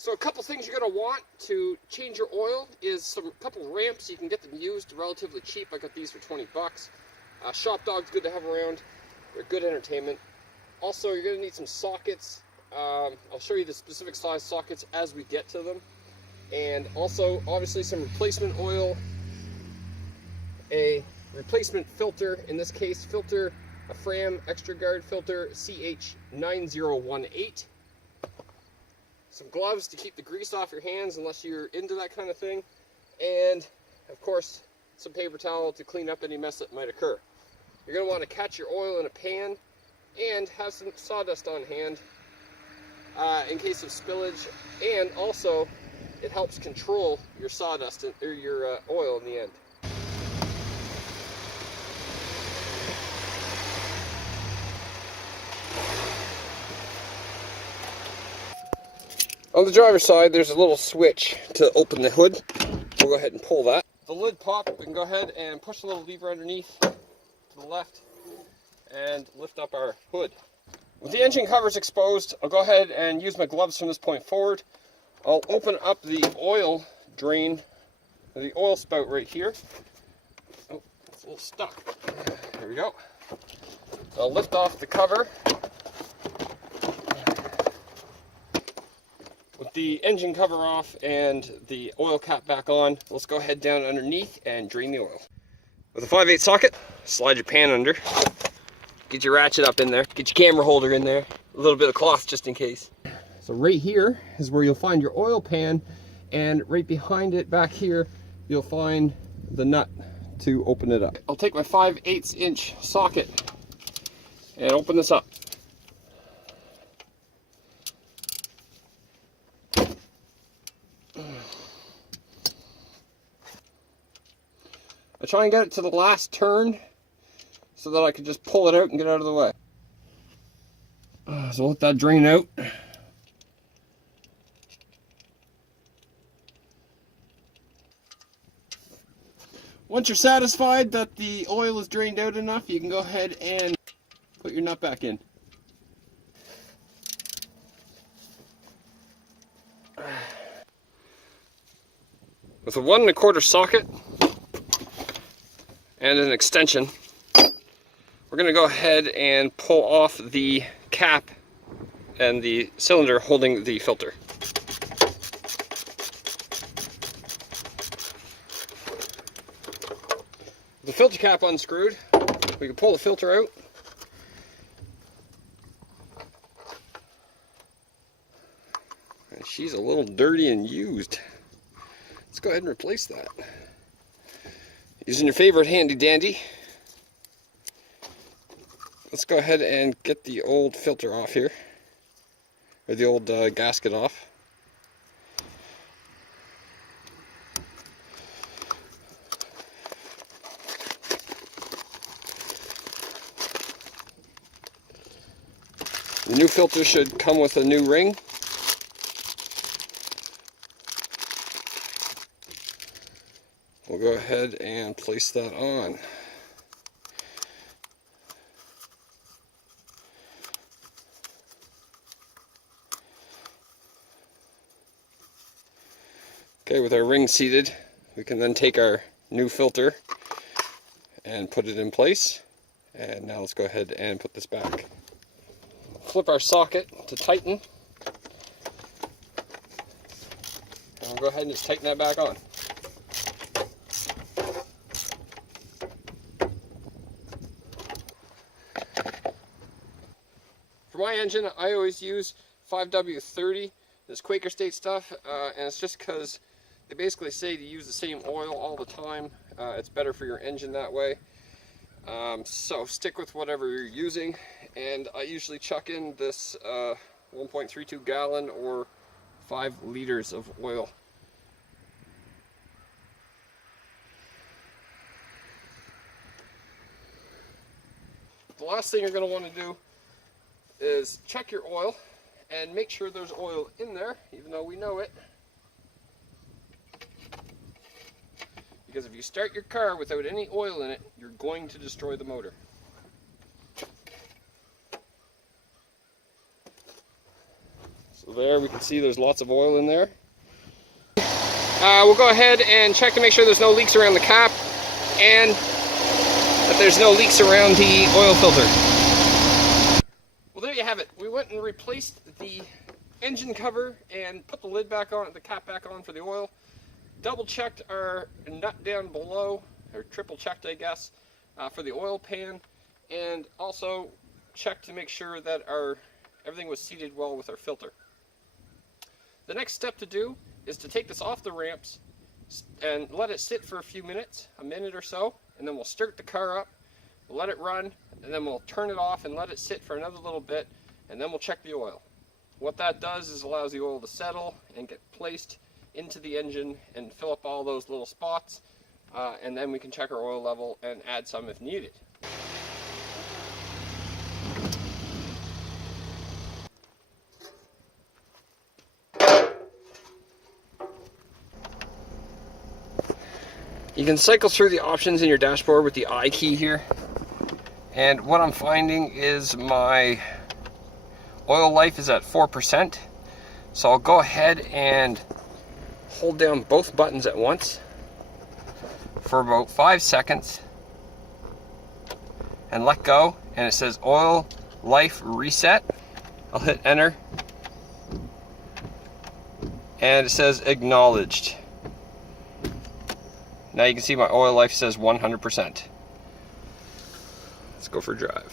So a couple things you're going to want to change your oil is a couple ramps. You can get them used relatively cheap. I got these for 20 bucks. Shop dog's good to have around. They're good entertainment. Also, you're going to need some sockets. I'll show you the specific size sockets as we get to them. And also, obviously, some replacement oil, a replacement filter, in this case, a Fram Extra Guard filter CH9018. Some gloves to keep the grease off your hands unless you're into that kind of thing, and of course some paper towel to clean up any mess that might occur. You're going to want to catch your oil in a pan and have some sawdust on hand in case of spillage, and also it helps control your sawdust or your oil in the end. On the driver's side, there's a little switch to open the hood. We'll go ahead and pull that. The lid pop, we can go ahead and push the little lever underneath to the left and lift up our hood. With the engine covers exposed, I'll go ahead and use my gloves from this point forward. I'll open up the oil drain, the oil spout right here. Oh, it's a little stuck. There we go. I'll lift off the cover. With the engine cover off and the oil cap back on, let's go ahead down underneath and drain the oil. With a 5/8 socket, slide your pan under. Get your ratchet up in there. Get your camera holder in there. A little bit of cloth just in case. So right here is where you'll find your oil pan, and right behind it back here, you'll find the nut to open it up. I'll take my 5/8 inch socket and open this up. I try and get it to the last turn so that I can just pull it out and get out of the way. So let that drain out. Once you're satisfied that the oil is drained out enough, you can go ahead and put your nut back in. With a 1 1/4 socket and an extension, we're going to go ahead and pull off the cap and the cylinder holding the filter. With the filter cap unscrewed, we can pull the filter out. And she's a little dirty and used. Let's go ahead and replace that. Using your favorite handy dandy, let's go ahead and get the old filter off here, or the old gasket off. The new filter should come with a new ring. We'll go ahead and place that on. Okay, with our ring seated, we can then take our new filter and put it in place. And now let's go ahead and put this back. Flip our socket to tighten. And we'll go ahead and just tighten that back on. For my engine, I always use 5W30, this Quaker State stuff, and it's just because they basically say to use the same oil all the time. It's better for your engine that way. So stick with whatever you're using, and I usually chuck in this 1.32 gallon or 5 liters of oil. The last thing you're going to want to do is check your oil and make sure there's oil in there, even though we know it. Because if you start your car without any oil in it, you're going to destroy the motor. So there we can see there's lots of oil in there. We'll go ahead and check to make sure there's no leaks around the cap and that there's no leaks around the oil filter. Well, there you have it. We went and replaced the engine cover and put the lid back on, the cap back on for the oil. Double checked our nut down below, or triple checked I guess, for the oil pan, and also checked to make sure that everything was seated well with our filter. The next step to do is to take this off the ramps and let it sit for a few minutes, a minute or so, and then we'll start the car up, we'll let it run, and then we'll turn it off and let it sit for another little bit, and then we'll check the oil. What that does is allows the oil to settle and get placed into the engine and fill up all those little spots, and then we can check our oil level and add some if needed. You can cycle through the options in your dashboard with the I key here, and what I'm finding is my oil life is at 4%, so I'll go ahead and hold down both buttons at once for about 5 seconds and let go, and it says oil life reset. I'll hit enter and it says acknowledged. Now you can see my oil life says 100%. Let's go for a drive.